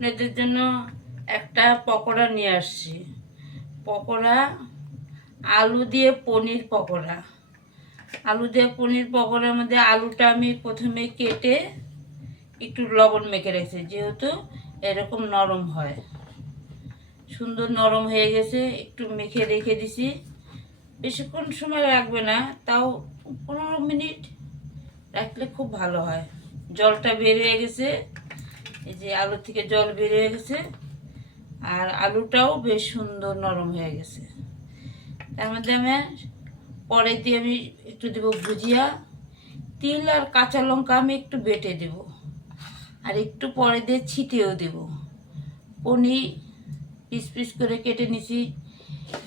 আপনাদের জন্য একটা পকোড়া নিয়ে আসছি। পকোড়া, আলু দিয়ে পনির পকোড়া। আলু দিয়ে পনির পকোড়ার মধ্যে আলুটা আমি প্রথমে কেটে একটু লবণ মেখে রেখেছি, যেহেতু এরকম নরম হয়। সুন্দর নরম হয়ে গেছে, একটু মেখে রেখে দিছি। বেশিক্ষণ সময় লাগবে না, তাও 15 মিনিট রাখলে খুব ভালো হয়। জলটা বের হয়ে গেছে, এই যে আলু থেকে জল বের হয়ে গেছে, আর আলুটাও বেশ সুন্দর নরম হয়ে গেছে। তার মধ্যে পরে দিয়ে আমি একটু দেবো ভুজিয়া, তিল আর কাঁচা লঙ্কা আমি একটু বেটে দেব, আর একটু পরে দিয়ে ছিটিয়েও দেব। পনির পিস পিস করে কেটে নিছি।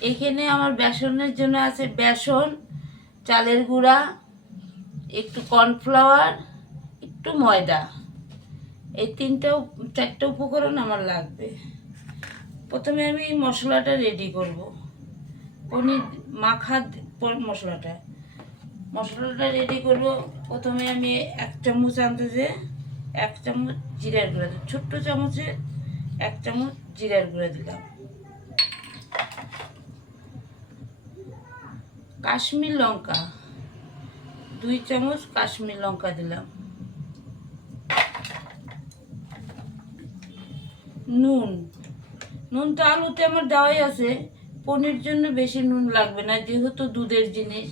এখানে আমার বেসনের জন্য আছে বেসন, চালের গুঁড়া, একটু কর্নফ্লাওয়ার, একটু ময়দা। এই চারটে উপকরণ আমার লাগবে। প্রথমে আমি মশলাটা রেডি করব। পনির মাখার পর মশলাটা রেডি করব। প্রথমে আমি 1 চামচ আন্দাজে 1 চামচ জিরার গুঁড়া, ছোট্ট চামচে 1 চামচ জিরার গুঁড়া দিলাম। কাশ্মীর লঙ্কা 2 চামচ কাশ্মীর লঙ্কা দিলাম। নুন তো আলুতে আমার দেওয়াই আছে, পনির জন্য বেশি নুন লাগবে না, যেহেতু দুধের জিনিস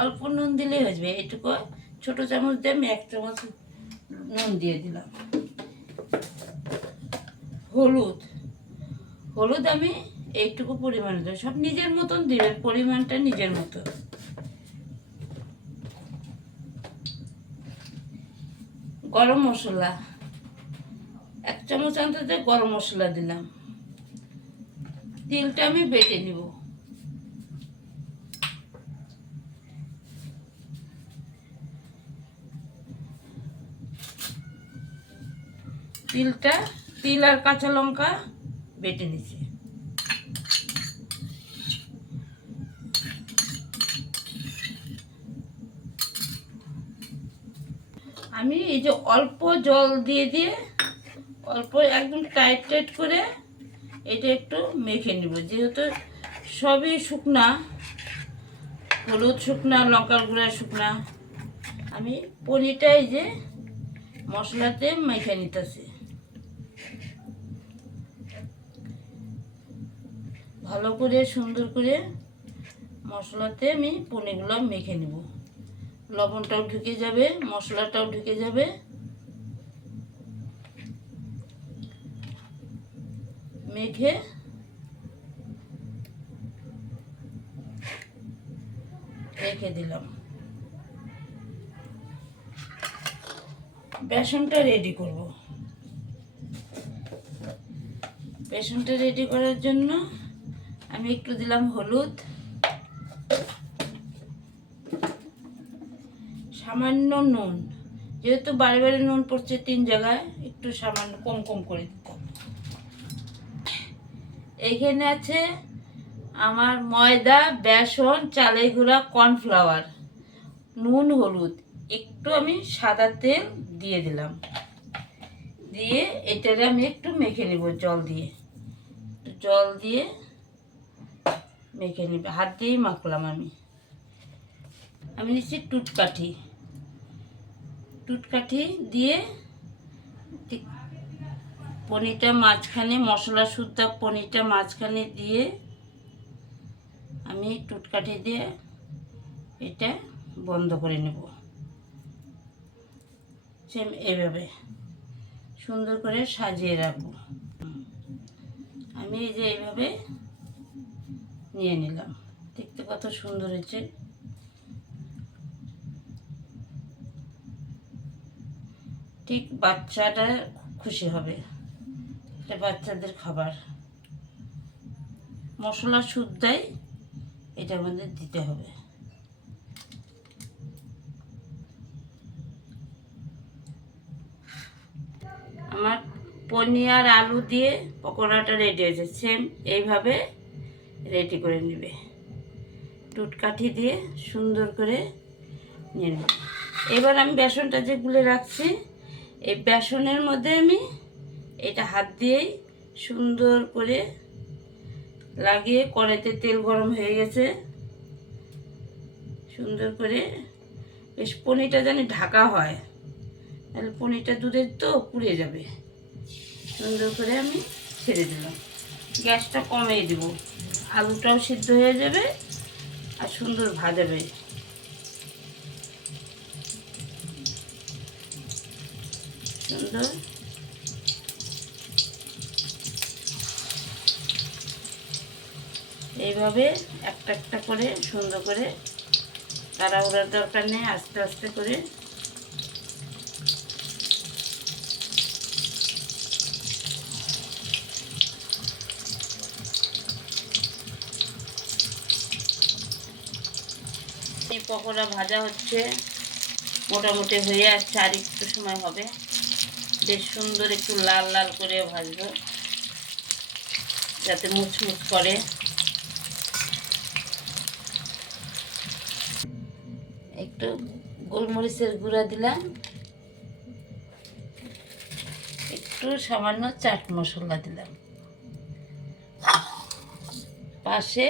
অল্প নুন দিলেই হয়ে যাবে। এটুকু ছোট চামচ দিয়ে আমি 1 চামচ নুন দিয়ে দিলাম। হলুদ আমি এইটুকু পরিমাণে দেবো, সব নিজের মতন দিবেন, পরিমাণটা নিজের মতো। গরম মশলা 1 চামচ আনতে গরম মশলা দিলাম। তিলটা আমি বেটে নিব। তিল আর কাঁচা লঙ্কা বেটে নিছি। আমি এই যে অল্প জল দিয়ে অল্প একদম টাইট করে এটা একটু মেখে নিব, যেহেতু সবই শুকনা, হলুদ শুকনা, লঙ্কার গুঁড়া শুকনা। আমি পনিরটা এই যে মশলাতে মেখে নিতেছি। ভালো করে সুন্দর করে মশলাতে আমি পনিরগুলো মেখে নিব। লবণটাও ঢুকে যাবে, মশলাটাও ঢুকে যাবে। মেখে রেখে দিলাম। বেসনটা রেডি করব। বেসনটা রেডি করার জন্য আমি একটু দিলাম হলুদ, সামান্য নুন, যেহেতু বারে নুন পড়ছে 3 জায়গায়, একটু সামান্য কম করে দিতাম। এখানে আছে আমার ময়দা, বেসন, চালের গুঁড়া, কর্নফ্লাওয়ার, নুন, হলুদ, একটু আমি সাদা তেল দিয়ে দিলাম। দিয়ে এটারে আমি একটু মেখে নিব জল দিয়ে মেখে নিব। হাত দিয়েই মাখলাম। আমি নিচ্ছি টুটকাঠি দিয়ে পনিরটা মাঝখানে, মশলা শুদ্ধ পনিরটা মাঝখানে দিয়ে আমি টুটকাঠি দিয়ে এটা বন্ধ করে নেব। সেম এভাবে সুন্দর করে সাজিয়ে রাখবো। আমি এই যে এইভাবে নিয়ে নিলাম। দেখতে কত সুন্দর হয়েছে। ঠিক বাচ্চাটা খুশি হবে, এটা বাচ্চাদের খাবার। মশলা শুদ্ধই এটার মধ্যে দিতে হবে। আমার পনির আর আলু দিয়ে পকোড়াটা রেডি হয়েছে। সেম এইভাবে রেডি করে নেবে, টুটকাঠি দিয়ে সুন্দর করে নিয়ে নেবে। এবার আমি বেসনটা যে গুলে রাখছি, এই বেসনের মধ্যে আমি এটা হাত দিয়েই সুন্দর করে লাগিয়ে, কড়াইতে তেল গরম হয়ে গেছে, সুন্দর করে বেশ পনিরটা জানি ঢাকা হয়, তাহলে পনিরটা দুধের তো পুড়ে যাবে। সুন্দর করে আমি ছেড়ে দিলাম, গ্যাসটা কমিয়ে দেব, আলুটাও সিদ্ধ হয়ে যাবে আর সুন্দর ভাজাবে। সুন্দর এইভাবে একটা একটা করে সুন্দর করে, তাড়াহুড়ার দরকার নেই, আস্তে আস্তে করে এই পকোড়া ভাজা হচ্ছে, মোটামুটি হয়ে আসছে, আর একটু সময় হবে, বেশ সুন্দর একটু লাল লাল করে ভাজবো যাতে মুচমুচ করে। একটু গোলমরিচের গুঁড়া দিলাম, একটু সামান্য চাট মশলা দিলাম, পাশে